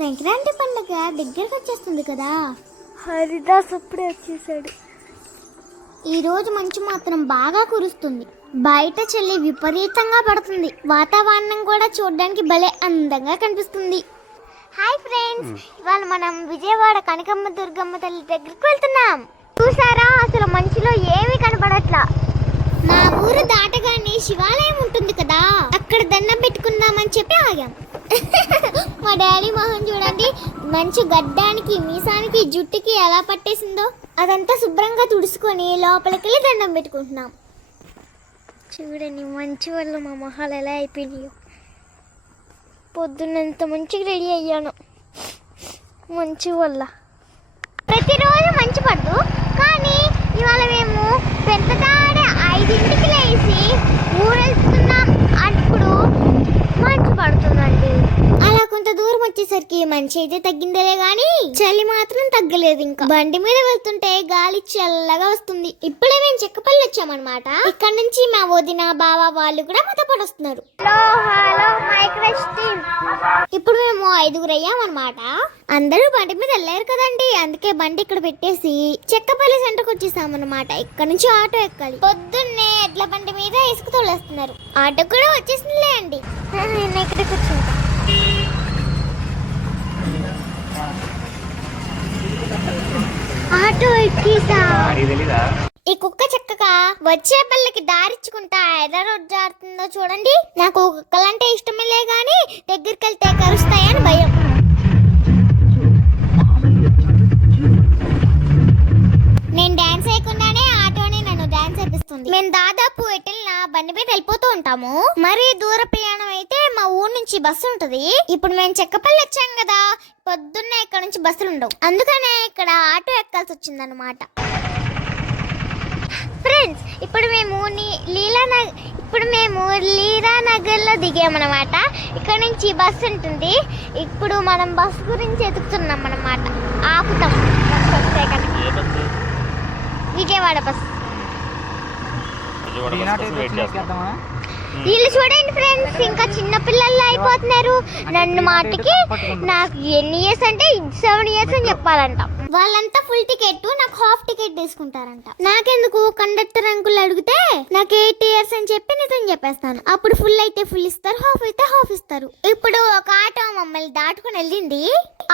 సంక్రాంతి పండుగ దగ్గరకు వచ్చేస్తుంది కదా. హరిదాస్ అప్పుడే వచ్చేసాడు. ఈరోజు మంచు మాత్రం బాగా కురుస్తుంది. బయట చలి విపరీతంగా పడుతుంది. వాతావరణం కూడా చూడడానికి భలే అందంగా కనిపిస్తుంది. హాయ్ ఫ్రెండ్స్, ఇవాళ మనం విజయవాడ కనకమ్మ దుర్గమ్మ తల్లి దగ్గరికి వెళ్తున్నాం. చూసారా, అసలు మంచులో ఏమీ కనపడట్లా. మా ఊరు దాటగానే శివాలయం ఉంటుంది కదా, అక్కడ దండం పెట్టుకుందామని చెప్పి ఆగాం. మా డాడీ మొహం చూడండి, మంచు గడ్డానికి మీసానికి జుట్టుకి ఎలా పట్టేసిందో. అదంతా శుభ్రంగా తుడుచుకొని లోపలికి వెళ్ళి దండం పెట్టుకుంటున్నాం. చూడండి మంచు వల్ల మా మొహాలు ఎలా అయిపోయినాయో. పొద్దున్నంత మంచిగా రెడీ అయ్యాను మంచు వల్ల. ప్రతిరోజు మంచు పడదు, కానీ ఇవాళ మేము పెద్దదాడే 5ంటికి లేచి ఊరెళ్తున్నాం. అప్పుడు మంచు పడుతుందండి. అలా కొంత దూరం వచ్చేసరికి మంచి అయితే తగ్గిందలే గాని చలి మాత్రం తగ్గలేదు. ఇంకా బండి మీద వెళ్తుంటే గాలి చల్లగా వస్తుంది. ఇప్పుడే మేము చెక్కపల్లి వచ్చామన్నమాట. ఇక్కడ నుంచి మా వదిన బావ వాళ్ళు కూడా మాతో పాటు వస్తున్నారు. ఇప్పుడు మేము 5గురు అయ్యామన్నమాట. అందరూ బండి మీద వెళ్ళారు కదండి, అందుకే బండి ఇక్కడ పెట్టేసి చెక్కపల్లి సెంటర్కి వచ్చేసామన్నమాట. ఇక్కడ నుంచి ఆటో ఎక్కాలి. పొద్దున్నే ఎడ్ల బండి మీద ఇసుక తోలేస్తున్నారు. ఆటో కూడా వచ్చేసిందిలే అండి. నేను ఇక్కడ కూర్చుంటా. ఆటో ఎక్కేసా. ఈ కుక్క చక్కగా వచ్చే పల్లకి దారిచ్చుకుంటా ఎర్ర రోడ్డు జారుతుందో చూడండి. నాకు కుక్కలంటే ఇష్టమేలే గాని దగ్గరికి వెళ్తే కరుస్తాయని భయం. నేను డాన్స్ వేయకుండానే ఆటోని నన్ను డాన్స్ వేపిస్తుంది. మేము దాదాపు ఎటెల్లా బండి మీద వెళ్ళిపోతూ ఉంటాము. మరి దూర ప్రయాణం అయితే మా ఊరు నుంచి బస్సు ఉంటది. ఇప్పుడు మేము చెక్కపల్లి వచ్చాం కదా, పొద్దున్నే ఇక్కడ నుంచి బస్సులు ఉండవు. అందుకనే ఇక్కడ ఆటో ఎక్కాల్సి వచ్చిందనమాట. ఫ్రెండ్స్, ఇప్పుడు మేము లీలానగర్ లో దిగామన్నమాట. ఇక్కడ నుంచి బస్సు ఉంటుంది. ఇప్పుడు మనం బస్సు గురించి ఎతుకుతున్నాం అన్నమాట. ఆపుతాం బస్సు వస్తే కనుక. విజయవాడ బస్సు. వీళ్ళు చూడండి ఫ్రెండ్స్, ఇంకా చిన్న పిల్లలు అయిపోతున్నారు. నన్ను మాటకి నాకు ఎన్ని ఇయర్స్ అంటే 7 years అని చెప్పాలంట. వాళ్ళంతా ఫుల్ టికెట్, నాకు హాఫ్ టికెట్ తీసుకుంటారంట. నాకెందుకు, కండక్టర్ అంకుల్ అడిగితే నాకు 8 years అని చెప్పి నిజం చెప్పేస్తాను. అప్పుడు ఫుల్ అయితే ఫుల్ ఇస్తారు, హాఫ్ అయితే హాఫ్ ఇస్తారు. ఇప్పుడు ఒక ఆటో మమ్మల్ని దాటుకుని వెళ్ళింది.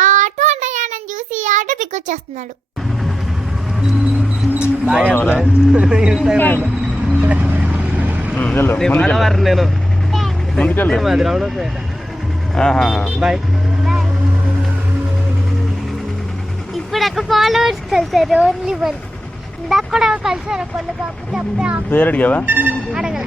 ఆ ఆటో అన్నయ్యని చూసి ఆటో దిక్కొచ్చేస్తున్నాడు. ఇప్పుడు ఒక ఫాలోవర్స్ కలిసారు, ఓన్లీ 1. ఇందాక కూడా కలిసారు కొన్ని, కాకపోతే అడగల.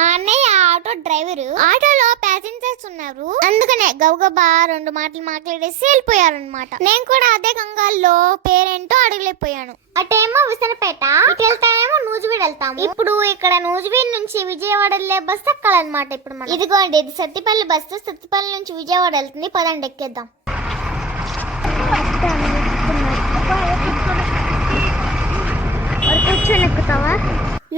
ఆ అన్నయ్య ఆటో డ్రైవరు. ఆటోలో ప్యాసింజర్స్ ఉన్నారు, అందుకనే గబగబా 2 మాటలు మాట్లాడేసి వెళ్ళిపోయారు అనమాట. నేను కూడా అదే కంగాల్లో పేరేంటో అడగలేకపోయాను. అటేమో విసనపేట, ఇటు వెళ్తానేమో నూజివీడు వెళ్తాము. ఇప్పుడు ఇక్కడ నూజివీడు నుంచి విజయవాడ వెళ్ళే బస్సు ఎక్కాలన్నమాట. ఇప్పుడు మనం ఇదిగోండి, ఇది సత్తిపల్లి బస్సు. సత్తిపల్లి నుంచి విజయవాడ వెళ్తుంది. పదండి ఎక్కేద్దాం. కూర్చొని ఎక్కుతావా?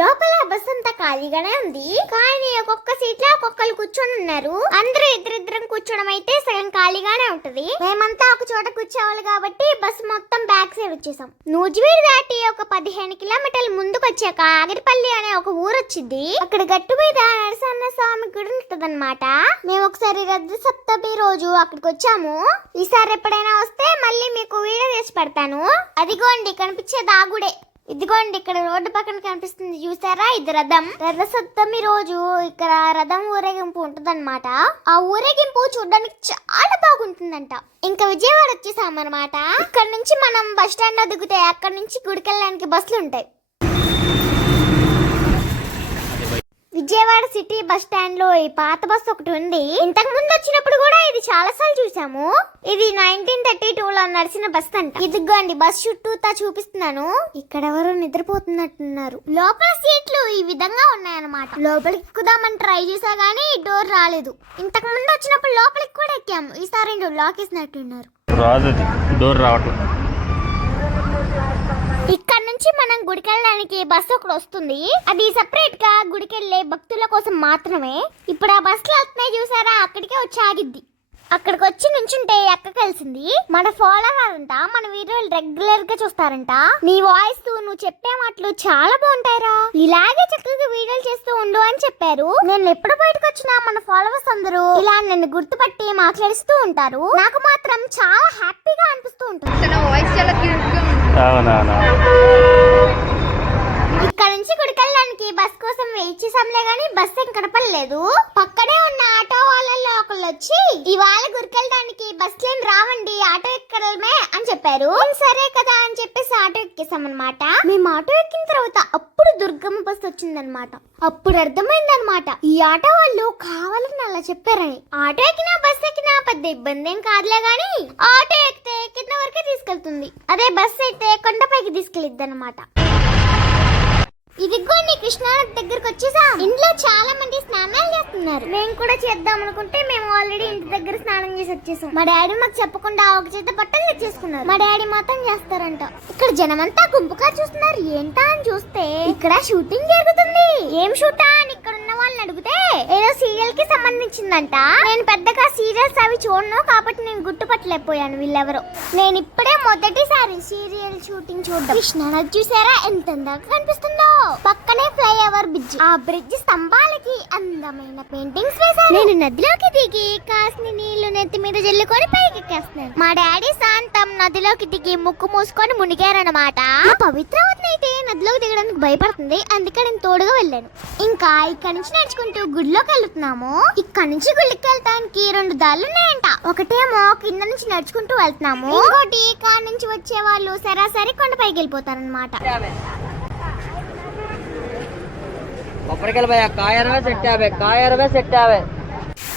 లోపల బస్ అంతా ఖాళీగానే ఉంది, కానీ ఒక్కొక్క సీట్ లో ఒక్కొక్కరు కూర్చొని ఉన్నారు. అందరూ ఇద్దరిద్దరం కూర్చోడం అయితే సగం ఖాళీగానే ఉంటది. మేమంతా ఒక చోట కూర్చోవాలి కాబట్టి బస్ మొత్తం బ్యాక్ సైడ్ వచ్చేసాం. నూజివీడు దాటి ఒక 15 కిలోమీటర్ల ముందుకు వచ్చాక ఆగిరిపల్లి అనే ఒక ఊరు వచ్చింది. అక్కడ గట్టు మీద నరసింహ స్వామి గుడి ఉంటదన్నమాట. మేము ఒకసారి రథ సప్తమి రోజు అక్కడికి వచ్చాము. ఈసారి ఎప్పుడైనా వస్తే మళ్ళీ మీకు వీడియో చేసి పెడతాను. అదిగోండి కనిపించేది ఆ గుడే. ఇదిగోండి, ఇక్కడ రోడ్డు పక్కన కనిపిస్తుంది చూసారా, ఇది రథం. రథ సప్తమి రోజు ఇక్కడ రథం ఊరేగింపు ఉంటదన్నమాట. ఆ ఊరేగింపు చూడడానికి చాలా బాగుంటుందంట. ఇంకా విజయవాడ వచ్చేసామన్నమాట. ఇక్కడ నుంచి మనం బస్ స్టాండ్ లో దిగితే అక్కడ నుంచి గుడికి వెళ్ళడానికి బస్సులు ఉంటాయి. విజయవాడ సిటీ బస్ స్టాండ్ లో ఈ పాత బస్సు ఒకటి ఉంది. ఇంతకు ముందు వచ్చినప్పుడు కూడా ఇది చాలా సార్లు చూసాము. ఇది 1932లో నడిచిన బస్ అంట. ఇదిగోండి బస్ చుట్టూతా చూపిస్తున్నాను. ఇక్కడ ఎవరు నిద్రపోతున్నట్టున్నారు. లోపల సీట్లు ఈ విధంగా ఉన్నాయన్నమాట. లోపలికి ఎక్కుదామని ట్రై చేసా గానీ డోర్ రాలేదు. ఇంతకు ముందు వచ్చినప్పుడు లోపలికి కూడా ఎక్కాము. ఈసారి లాక్ వేసినట్టున్నారు. డోర్ రావట్లేదు. ఇక్కడ నుంచి మనం గుడికి వెళ్ళడానికి బస్సు ఒకటి వస్తుంది. అది సెపరేట్ గా గుడికి వెళ్ళే భక్తుల కోసం మాత్రమే. ఇప్పుడు ఆ బస్సులు వస్తున్నాయి చూసారా, అక్కడికే వచ్చి ఆగిద్ది. అక్కడికి వచ్చి నుంచుంటే అక్క కలిసింది. మన ఫాలోవర్ అంట, మన వీడియోలు రెగ్యులర్ గా చూస్తారంట. నీ వాయిస్ నువ్వు చెప్పే మాటలు చాలా బాగుంటాయిరా, ఇలాగే చక్కగా వీడియోలు చేస్తూ ఉండు అని చెప్పారు. నేను ఎప్పుడు బయటకు వచ్చినా మన ఫాలోవర్స్ అందరూ ఇలా నన్ను గుర్తుపట్టి మాట్లాడుతూ ఉంటారు. నాకు మాత్రం చాలా హ్యాపీగా అనిపిస్తూ ఉంటుంది. ఇక్కడ నుంచి గుడికెళ్ళడానికి బస్ కోసం వెయిట్ చేసాంలే గానీ బస్ ఏం కనపడలేదు. పక్కనే ఉన్న ఆటో వాళ్ళల్లో ఒకళ్ళు వచ్చి ఇవాళ గుడికెళ్ళడానికి బస్ ఏం రావండి, ఆటో ఎక్కడమే అని చెప్పారు. సరే కదా అని చెప్పేసి ఆటో ఎక్కేసాం అనమాట. మేము ఆటో ఎక్కిన తర్వాత అప్పుడు దుర్గమ్మ బస్ వచ్చిందనమాట. అప్పుడు అర్థమైందనమాట ఈ ఆటో వాళ్ళు కావాలని అలా చెప్పారని. ఆటో ఎక్కినా బస్ ఎక్కినా పెద్ద ఇబ్బంది ఏం కాదులే గానీ ఆటో ఎక్కితే కింద వరకే తీసుకెళ్తుంది, అదే బస్ అయితే కొండపైకి తీసుకెళ్ళిద్ది అనమాట. ఇదిగోండి కృష్ణానది దగ్గరకు వచ్చేసాం. ఇంట్లో చాలా మంది స్నానాలు చేస్తున్నారు. మేము కూడా చేద్దాం అనుకుంటే మేము ఆల్రెడీ ఇంటి దగ్గర స్నానం చేసి వచ్చేసాం. మా డాడీ మాకు చెప్పకుండా ఒక చేత బట్టలు తెచ్చేసుకున్నారు. మా డాడీ మాత్రం చేస్తారంట. ఇక్కడ జనమంతా గుంపుగా చూస్తున్నారు. ఏంటా అని చూస్తే ఇక్కడ షూటింగ్ జరుగుతుంది. ఏం షూటా అని ఇక్కడ ఉన్న వాళ్ళని అడిగితే ఏదో సీరియల్ కి సంబంధించిందంట. నేను పెద్దగా సీరియల్స్ అవి చూడను కాబట్టి నేను గుర్తుపట్టలేకపోయాను వీళ్ళెవరో. నేను ఇప్పుడే మొదటిసారి సీరియల్ షూటింగ్ చూడడం. కృష్ణానది చూసారా ఎంత అందంగా కనిపిస్తుందో. పక్కనే ఫ్లైఓవర్ బ్రిడ్జ్, ఆ బ్రిడ్జ్ స్తంభాలకి అందమైన పెయింటింగ్స్ వేశారు. నేను నదిలోకి దిగి కాసిన నీళ్లు నెత్తి మీద జల్లుకొని పైకి ఎక్కేస్తున్నాను. మా డాడీ శాంతం నదిలోకి దిగి ముక్కు మూసుకొని మునిగారనమాట. పవిత్రవతిని అయితే నదిలోకి దిగడానికి భయపడుతుంది, అందుకే నేను తోడుగా వెళ్ళాను. ఇంకా ఇక్కడ నుంచి నడుచుకుంటూ గుడిలోకి వెళ్తున్నాము. ఇక్కడ నుంచి గుడికి వెళ్తానికి 2 దారులు ఉన్నాయంట. ఒకటేమో కింద నుంచి నడుచుకుంటూ వెళ్తున్నాము, ఇంకోటి కాడ నుంచి వచ్చే వాళ్ళు సరాసరి కొండపైకి వెళ్ళిపోతారనమాట. కొబ్బరికాయలు భయ కాయరవే సెట్ ఆవే.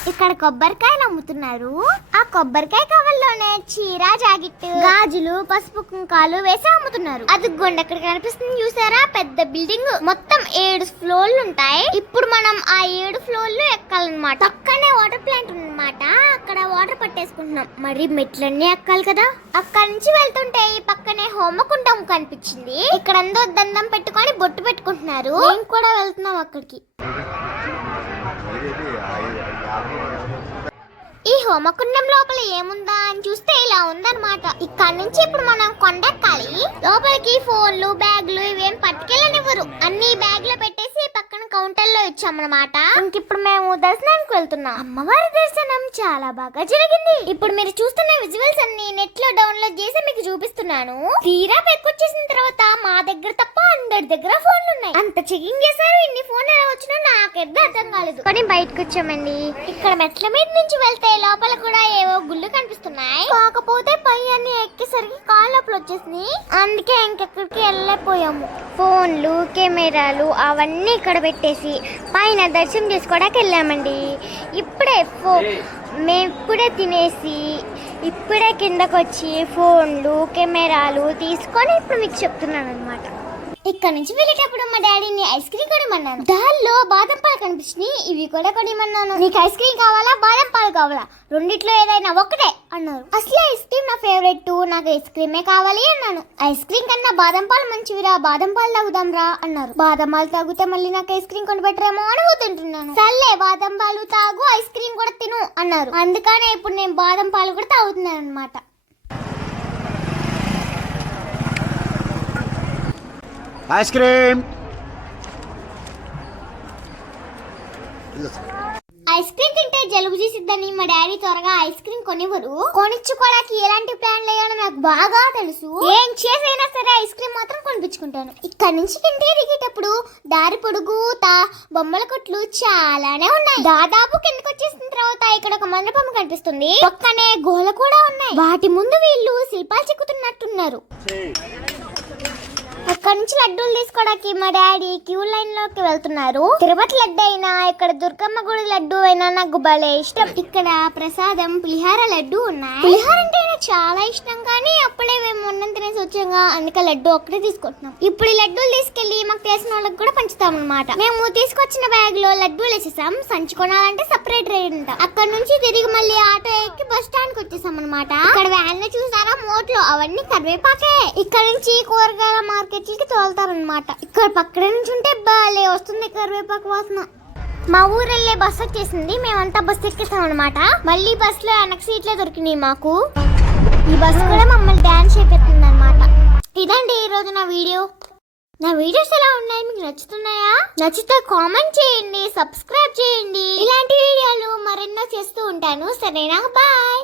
ఇక్కడ కొబ్బరికాయలు అమ్ముతున్నారు. ఆ కొబ్బరికాయ కవర్లోనే చీర, జాకెట్, గాజులు, పసుపు కుంకాలు వేసి అమ్ముతున్నారు. అది గొండ అక్కడ కనిపిస్తుంది చూసారా, పెద్ద బిల్డింగ్. మొత్తం 7 ఫ్లోర్లు ఉంటాయి. ఇప్పుడు మనం ఆ 7 ఫ్లోర్లు ఎక్కాలన్నమాట. పక్కనే వాటర్ ప్లాంట్ ఉందన్నమాట. అక్కడ వాటర్ పట్టేసుకుంటున్నాం. మరి మెట్లన్నీ ఎక్కాలి కదా. అక్కడ నుంచి వెళ్తుంటే ఈ పక్కనే హోమకుండం కనిపించింది. ఇక్కడ అందరూ దండం పెట్టుకొని బొట్టు పెట్టుకుంటున్నారు. మేము కూడా వెళ్తున్నాం అక్కడికి. ఈ హోమకుండం లోపల ఏముందా అని చూస్తే ఇలా ఉందన్నమాట. ఇక్కడ నుంచి ఇప్పుడు మనం కొండెక్కాలి. లోపలికి ఫోన్లు, బ్యాగులు ఇవేం పట్టుకెళ్ళనివ్వరు. అన్ని బ్యాగ్ లో పెట్టేసి పక్కన కౌంటర్ లో ఇచ్చామన్నమాట. ఇంకిప్పుడు మేము దర్శనానికి వెళ్తున్నాం. అమ్మవారి దర్శనం చాలా బాగా జరిగింది. ఇప్పుడు మీరు చూస్తున్న విజువల్స్ అన్ని నెట్ లో డౌన్లోడ్ చేసి మీకు చూపిస్తున్నాను. తీరా పెక్కొచ్చేసిన తర్వాత మా దగ్గర తప్ప అందరి దగ్గర ఫోన్లు ఉన్నాయి. అంత చెకింగ్ చేశారు. ఇన్ని ఫోన్లు ఎలా వచ్చినా నాకైతే అర్థం కాలేదు. కానీ బయటకు వచ్చామండి. ఇక్కడ మెట్ల మీద నుంచి వెళ్తే లోపల కూడా ఏవో గుళ్ళు కనిపిస్తున్నాయి. కాకపోతే పై అన్ని ఎక్కేసరికి కాళ్ళ నొప్పులు వచ్చేసినాయి. అందుకే ఇంకెక్కడికి వెళ్ళలేకపోయాము. ఫోన్లు, కెమెరాలు అవన్నీ ఇక్కడ పెట్టేసి పైన దర్శనం చేసుకోవడానికి వెళ్ళామండి. మేము ఇప్పుడే తినేసి ఇప్పుడే కిందకు వచ్చి ఫోన్లు, కెమెరాలు తీసుకొని ఇప్పుడు మీకు చెప్తున్నాను అనమాట. ఇక్కడ నుంచి వెళ్ళేటప్పుడు మా డాడీని ఐస్ క్రీమ్ కొనిమన్నాను. దానిలో బాదం పాలు కనిపించినాయి. ఇవి కూడా కొనిమన్నాను. నీకు ఐస్ క్రీమ్ కావాలా, బాదం పాలు కావాలా, రెండిట్లో ఏదైనా ఒకటే అన్నారు. అసలు ఐస్ క్రీమ్ నా ఫేవరెట్, నాకు ఐస్ క్రీమే కావాలి అన్నాను. ఐస్ క్రీమ్ కన్నా బాదం పాలు మంచివిరా, బాదం పాలు తాగుదాం రా అన్నారు. బాదం పాలు తాగితే మళ్ళీ నాకు ఐస్ క్రీమ్ కొనిపెట్టరేమో అని తింటున్నాను. సర్లే బాదం పాలు తాగు, ఐస్ క్రీమ్ కూడా తిను అన్నారు. అందుకనే ఇప్పుడు నేను బాదం పాలు కూడా తాగుతున్నాను అనమాట. ఐస్ క్రీమ్ ఐస్ క్రీమ్ తింటే జలుబు చేసిద్దని మా డాడీ త్వరగా ఐస్ క్రీమ్ కొనివ్వరు. కొనిచ్చుకోవడానికి ఎలాంటి ప్లాన్ లేదో నాకు బాగా తెలుసు. ఏం చేసైనా సరే ఐస్ క్రీమ్ మాత్రం కొనిపించుకుంటాను. ఇక్కడ నుంచి ఇంటికి దిగేటప్పుడు దారి పొడుగుతా బొమ్మల కొట్లు చాలానే ఉన్నాయి. దాదాపు కిందకి వచ్చేసిన తర్వాత ఇక్కడ ఒక మండపం కనిపిస్తుంది. పక్కనే గోల కూడా ఉన్నాయి. వాటి ముందు వీళ్ళు శిల్పాలు చెక్కుతున్నట్టున్నారు. అక్కడ నుంచి లడ్డూలు తీసుకోవడానికి మా డాడీ క్యూ లైన్ లోకి వెళ్తున్నారు. తిరుపతి లడ్డు అయినా ఇక్కడ దుర్గమ్మ గుడి లడ్డు అయినా నాకు భలే ఇష్టం. ఇక్కడ ప్రసాదం పులిహార లడ్డు ఉన్నాయి. పులిహార అంటే నాకు చాలా ఇష్టం, కానీ అప్పుడే మేము మొన్న తినేసి వచ్చాగా, అందుకే లడ్డు ఒక్కటే తీసుకుంటున్నాం. ఇప్పుడు ఈ లడ్డూలు తీసుకెళ్లి మాకు తెలిసిన వాళ్ళకి కూడా పంచుతాం అనమాట. మేము తీసుకొచ్చిన బ్యాగ్ లో లడ్డూలు వేసేసాం. సంచి కొనాలంటే సపరేట్ రేట్ ఉంటాం. అక్కడ నుంచి తిరిగి మళ్ళీ ఆటో ఎక్కి బస్ స్టాండ్ కి వచ్చేసాం అనమాట. ఇక్కడ వ్యాన్ లో చూసారా మోట్లో, అవన్నీ కరివేపాకే. ఇక్కడ నుంచి కూరగాయల మార్కెట్ కి తోలుతారనమాట. ఇక్కడ పక్కన నుంచి ఉంటే బాలే వస్తుంది కరివేపాకు వాసన. మా ఊరు వెళ్ళే బస్ వచ్చేసింది. మేమంతా బస్ ఎక్కేసాం అనమాట. మళ్ళీ బస్ లో వెనక సీట్లే దొరికినాయి మాకు. ఈ బస్ కూడా మమ్మల్ని డాన్స్ చేపిస్తుంది అనమాట. ఇదండి ఈ రోజు నా వీడియో. నా వీడియోస్ ఎలా ఉన్నాయి, మీకు నచ్చుతున్నాయా? నచ్చితే కామెంట్ చేయండి, సబ్స్క్రైబ్ చేయండి. ఇలాంటి వీడియోలు మరెన్నో చేస్తూ ఉంటాను. సరేనా? బాయ్.